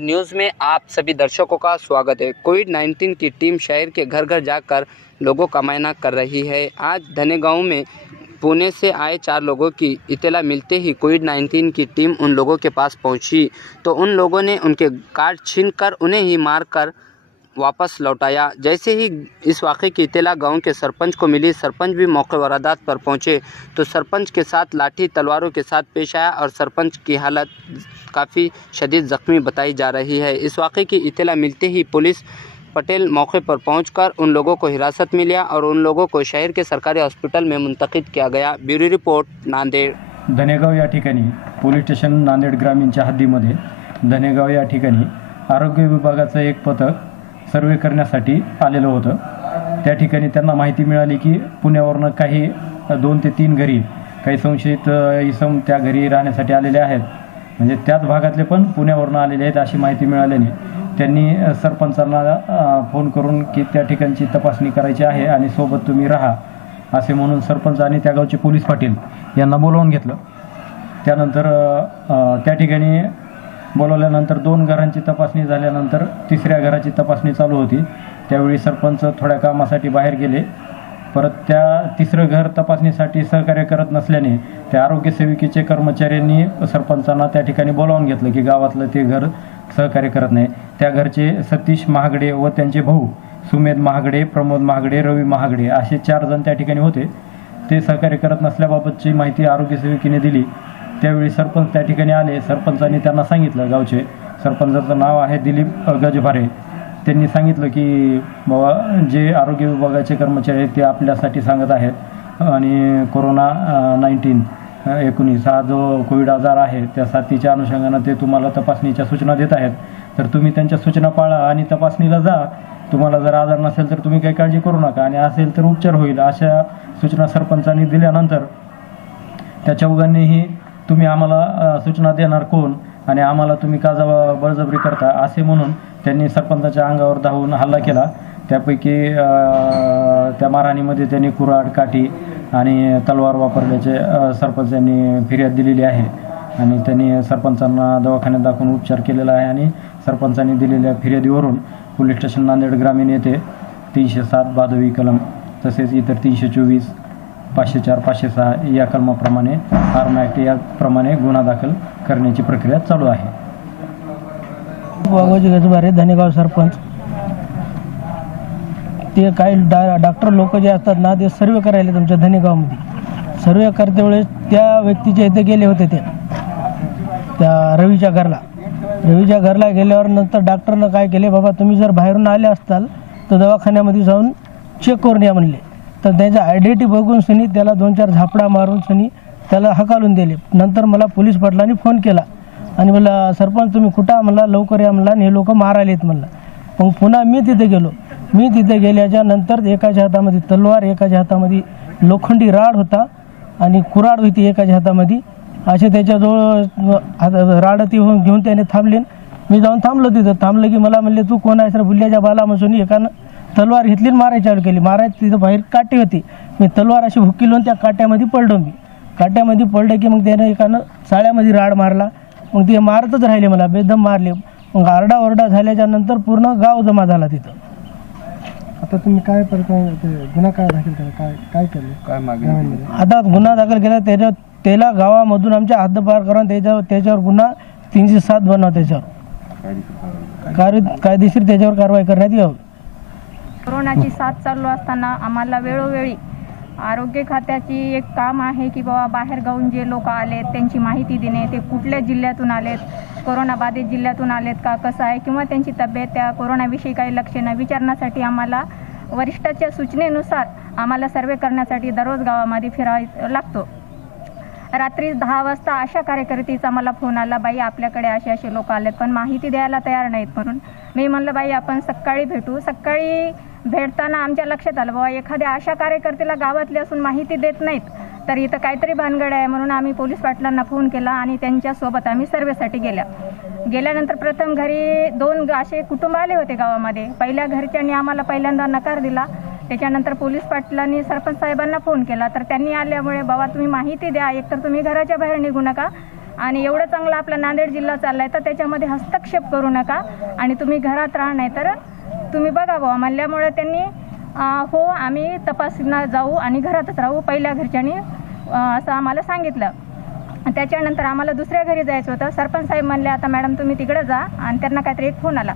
News में आप सभी दर्शकों का स्वागत है। कोविड-19 की टीम शहर के घर घर जाकर लोगों का मुआयना कर रही है। आज धनेगांव में पुणे से आए 4 लोगों की इत्तला मिलते ही कोविड-19 की टीम उन लोगों के पास पहुंची तो उन लोगों ने उनके कार्ड छीनकर उन्हें ही मारकर वापस लौटाया। जैसे ही इस वाक़े की इत्तला गांव के सरपंच को मिली, सरपंच भी मौके वारदात पर पहुंचे तो सरपंच के साथ लाठी तलवारों के साथ पेश आया और सरपंच की हालत काफ़ी शदीद ज़ख्मी बताई जा रही है। इस वाक़े की इत्तला मिलते ही पुलिस पटेल मौके पर पहुंचकर उन लोगों को हिरासत में लिया और उन लोगों को शहर के सरकारी हॉस्पिटल में मुंतकिल किया गया। Bureau report, Nanded. धनेगाव या ठिकाणी पोलीस स्टेशन नांदेड ग्रामीणच्या हद्दीमध्ये धनेगाव या ठिकाणी आरोग्य विभागाचं एक पथक सर्वे करण्यासाठी आलेलं होतं। त्या ठिकाणी त्यांना माहिती मिळाली की पुण्यावरून काही 2 ते 3 घरी काही संशयित इसम त्या घरी राहण्यासाठी आलेले आहेत, म्हणजे त्याच भागातले पण पुण्यावरून आलेले आहेत अशी माहिती मिळाल्याने त्यांनी सरपंचांना फोन करून की त्या ठिकाणची तपासणी करायची आहे आणि सोबत तुम्ही राहा असे म्हणून सरपंच आणि त्या गावचे पोलीस पाटील यांना बोलावून घेतलं। त्यानंतर त्या ठिकाणी बोलवल्यानंतर 2 घरांची तपासणी झाल्यानंतर 3ऱ्या घराची तपासणी चालू होती। त्यावेळी सरपंच थोड्या कामासाठी बाहेर गेले, परत त्या 3रं घर तपासणीसाठी सहकार्य करत नसल्याने त्या आरोग्य सेविकेचे कर्मचाऱ्यांनी सरपंचांना त्या ठिकाणी बोलावून घेतलं की गावातलं ते घर सहकार्य करत नाही। त्या घरचे सतीश महागडे व त्यांचे भाऊ सुमेध महागडे, प्रमोद महागडे, रवी महागडे असे 4 जण त्या ठिकाणी होते। ते सहकार्य करत नसल्याबाबतची माहिती आरोग्य सेविकेने दिली। त्यावेळी सरपंच त्या ठिकाणी आले। सरपंचांनी त्यांना सांगितलं, गावचे सरपंचाचं नाव आहे दिलीप गजभारे, त्यांनी सांगितलं की बाबा जे आरोग्य विभागाचे कर्मचारी आहेत ते आपल्यासाठी सांगत आहेत आणि कोरोना-19 हा जो कोविड आजार आहे त्या साथीच्या अनुषंगाने ते तुम्हाला तपासणीच्या सूचना देत आहेत, तर तुम्ही त्यांच्या सूचना पाळा आणि तपासणीला जा। तुम्हाला जर आजार नसेल तर तुम्ही काही काळजी करू नका आणि असेल तर उपचार होईल अशा सूचना सरपंचांनी दिल्यानंतर त्या चौघांनीही तुम्ही आम्हाला सूचना देणार कोण आणि आम्हाला तुम्ही का बळजबरी करता असे म्हणून त्यांनी सरपंचाच्या अंगावर धावून हल्ला केला। त्यापैकी त्या मारहाणीमध्ये त्यांनी कुऱ्हाड, काठी आणि तलवार वापरल्याचे सरपंचांनी फिर्याद दिलेली आहे आणि त्यांनी सरपंचांना दवाखान्यात दाखवून उपचार केलेला आहे आणि सरपंचांनी दिलेल्या फिर्यादीवरून पोलीस स्टेशन नांदेड ग्रामीण येथे 307 भादवी कलम तसेच इतर 324, 504, 506 या कलमाप्रमाणे आर्म ॲक्ट याप्रमाणे गुन्हा दाखल करण्याची प्रक्रिया चालू आहे। गजभारे धनेगाव सरपंच ते काही डॉक्टर लोक जे असतात ना ते सर्वे करायला तुमच्या धनेगावमध्ये सर्वे करते वेळेस त्या व्यक्तीच्या इथे गेले होते ते त्या रवीच्या घरला गेल्यावर नंतर डॉक्टरनं काय केले, बाबा तुम्ही जर बाहेरून आले असताल तर दवाखान्यामध्ये जाऊन चेक करून या म्हणले। तर त्याचा आयडेंटिटी बघून सनी त्याला 2-4 झापडा मारून सनी त्याला हकालून दिले। नंतर मला पोलीस पाटलांनी फोन केला आणि मला सरपंच तुम्ही कुठं म्हणला, लवकर या म्हणला, हे लोक मारायलेत म्हणला। मग पुन्हा मी तिथे गेलो। मी तिथे गेल्याच्या नंतर एकाच्या हातामध्ये तलवार, एकाच्या हातामध्ये लोखंडी राड होता आणि कुऱ्हाड होती एकाच्या हातामध्ये। असे त्याच्याजवळ राड ती घेऊन त्याने थांबले। मी जाऊन थांबलो तिथं। थांबलं की मला म्हणले तू कोण आहेस रे, बुल्ल्याच्या बाला म्हणून एकानं तलवार घेतली आणि मारायची चालू केली। मारायची तिथं बाहेर काठी होती, मी तलवार अशी हुकीलो त्या काट्यामध्ये पडलो। मी काट्यामध्ये पडलं की मग त्याने एकानं साळ्यामध्ये राड मारला। मग ते मारतच राहिले, मला बेदम मारले। मग आरडाओरडा झाल्याच्या नंतर पूर्ण गाव जमा झाला तिथं। आता तुम्ही काय गुन्हा काय दाखल केला, काय केलं, काय मागणी? आता गुन्हा दाखल केला त्याला गावामधून आमच्या हद्दपार करून त्याच्यावर गुन्हा 307 बनवा, त्याच्यावर कायदेशीर त्याच्यावर कारवाई करण्यात यावी। कोरोनाची साथ चालू असताना आम्हाला वेळोवेळी आरोग्य खात्याची एक काम आहे की बाबा बाहेर गावून जे लोक आलेत त्यांची माहिती देणे, ते कुठल्या जिल्ह्यातून आलेत, कोरोना बाधित जिल्ह्यातून आलेत का, कसं आहे किंवा त्यांची तब्येत, त्या कोरोनाविषयी काही लक्षणं विचारण्यासाठी आम्हाला वरिष्ठाच्या सूचनेनुसार आम्हाला सर्वे करण्यासाठी दररोज गावामध्ये फिरायला लागतो। रात्री 10 वाजता आशा कार्यकर्तीचा मला फोन आला, बाई आपल्याकडे असे लोक आलेत पण माहिती द्यायला तयार नाहीत म्हणून। मी म्हणलं बाई आपण सकाळी भेटू। सकाळी भेटताना आमच्या लक्षात आलं बाबा एखाद्या आशा कार्यकर्त्याला गावातले असून माहिती देत नाहीत तर इथं काहीतरी भानगड आहे म्हणून आम्ही पोलीस पाटलांना फोन केला आणि त्यांच्यासोबत आम्ही सर्वेसाठी गेल्यानंतर प्रथम घरी 2 असे कुटुंब आले होते गावामध्ये। पहिल्या घरच्यांनी आम्हाला पहिल्यांदा नकार दिला, त्याच्यानंतर पोलीस पाटलांनी सरपंच साहेबांना फोन केला तर त्यांनी आल्यामुळे बाबा तुम्ही माहिती द्या, एकतर तुम्ही घराच्या बाहेर निघू नका आणि एवढं चांगलं आपला नांदेड जिल्हा चाललाय तर त्याच्यामध्ये हस्तक्षेप करू नका आणि तुम्ही घरात राहा, नाही तर तुम्ही बघावं म्हणल्यामुळे त्यांनी हो आम्ही तपासणं जाऊ आणि घरातच राहू पहिल्या घरच्यांनी असं आम्हाला सांगितलं. त्याच्यानंतर आम्हाला दुसऱ्या घरी जायचं होतं. सरपंच साहेब म्हणले आता मॅडम तुम्ही तिकडे जा आणि त्यांना काहीतरी एक फोन आला.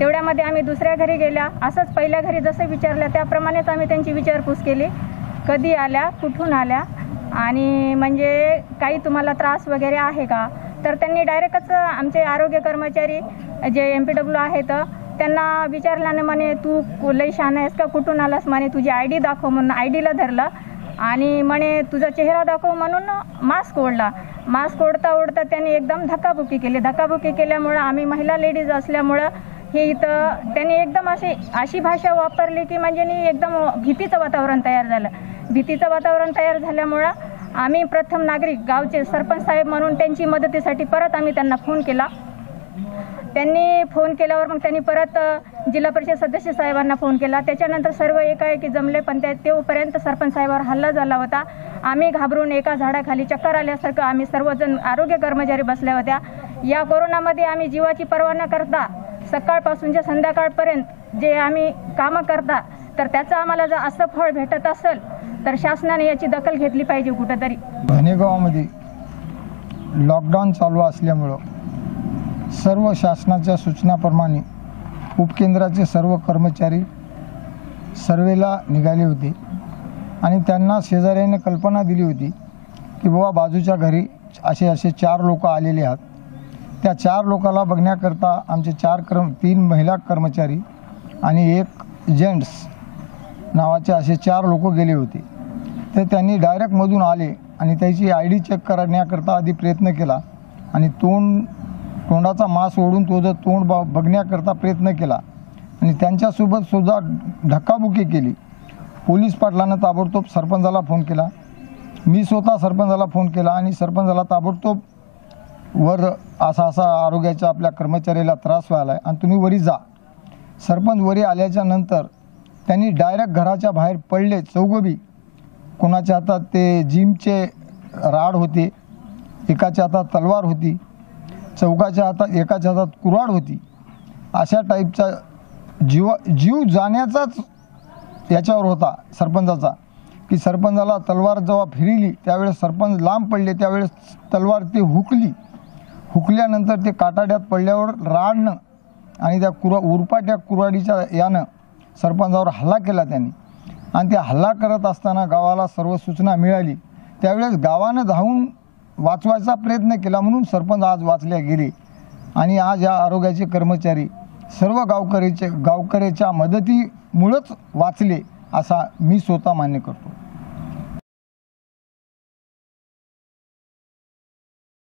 तेवढ्यामध्ये आम्ही दुसऱ्या घरी गेल्या. असंच पहिल्या घरी जसं विचारलं त्याप्रमाणेच आम्ही त्यांची विचारपूस केली, कधी आल्या, कुठून आल्या आणि म्हणजे काही तुम्हाला त्रास वगैरे आहे का. तर त्यांनी डायरेक्टच आमचे आरोग्य कर्मचारी जे MPW आहेत त्यांना विचारल्याने म्हणे तू लई शहाणा आहेस का, कुठून आलास म्हणे, तुझी ID दाखव म्हणून ID ला धरलं आणि म्हणे तुझा चेहरा दाखव म्हणून मास्क ओढला. मास्क ओढता ओढता त्यांनी एकदम धक्काबुक्की केली. धक्काबुक्की केल्यामुळं आम्ही महिला लेडीज असल्यामुळं हे इथं त्यांनी एकदम अशी भाषा वापरली की म्हणजे एकदम भीतीचं वातावरण तयार झालं. भीतीचं वातावरण तयार झाल्यामुळं आम्ही प्रथम नागरिक गावचे सरपंच साहेब म्हणून त्यांची मदतीसाठी परत आम्ही त्यांना फोन केला. त्यांनी फोन केल्यावर मग त्यांनी परत जिल्हा परिषद सदस्य साहेबांना फोन केला. त्याच्यानंतर सर्व एकाएकी जमले, पण तेवपर्यंत सरपंच साहेबावर हल्ला झाला होता. आम्ही घाबरून एका झाडाखाली चक्कर आल्यासारखं आम्ही सर्वजण आरोग्य कर्मचारी बसल्या होत्या. या कोरोनामध्ये आम्ही जीवाची पर्वा न करता सकाळपासून जे संध्याकाळपर्यंत जे आम्ही कामं करता तर त्याचं आम्हाला जर असं फळ भेटत असेल तर शासनाने याची दखल घेतली पाहिजे कुठंतरी. धनेगावामध्ये लॉकडाऊन चालू असल्यामुळं सर्व शासनाच्या सूचनाप्रमाणे उपकेंद्राचे सर्व कर्मचारी सर्वेला निघाले होते आणि त्यांना शेजाऱ्याने कल्पना दिली होती की बाबा बाजूच्या घरी असे 4 लोक आलेले आहेत. त्या 4 लोकाला बघण्याकरता आमचे 3 महिला कर्मचारी आणि 1 जेंट्स नावाचे असे 4 लोक गेले होते. तर त्यांनी डायरेक्ट मधून आले आणि त्याची ID चेक करण्याकरता आधी प्रयत्न केला आणि तोंडाचा मास्क ओढून तो जर तोंड बघण्याकरता प्रयत्न केला आणि त्यांच्यासोबत सुद्धा धक्काबुक्की केली. पोलीस पाटलानं ताबडतोब सरपंचाला फोन केला. मी स्वतः सरपंचाला फोन केला आणि सरपंचाला ताबडतोब वर असा आरोग्याच्या आपल्या कर्मचाऱ्याला त्रास व्हायला आहे आणि तुम्ही वरी जा. सरपंच वरी आल्याच्या नंतर त्यांनी डायरेक्ट घराच्या बाहेर पडले. चौघबी कोणाच्या हातात ते जिमचे राड होते, एकाच्या हातात तलवार होती, चौकाच्या हातात एकाच्या हातात कुऱ्हाड होती. अशा टाईपचा जीव जाण्याचाच याच्यावर होता सरपंचाचा की सरपंचाला तलवार जेव्हा फिरली त्यावेळेस सरपंच लांब पडले. त्यावेळेस तलवार ते हुकल्यानंतर ते काटाड्यात पडल्यावर राडनं आणि त्या उरपाट्या कुऱ्हाडीच्या यानं सरपंचावर हल्ला केला त्यांनी. आणि ते हल्ला करत असताना गावाला सर्व सूचना मिळाली. त्यावेळेस गावानं धावून वाचवायचा प्रयत्न केला म्हणून सरपंच आज वाचल्या गेले आणि आज या आरोग्याचे कर्मचारी सर्व गावकऱ्याच्या मदतीमुळंच वाचले असा मी स्वतः मान्य करतो.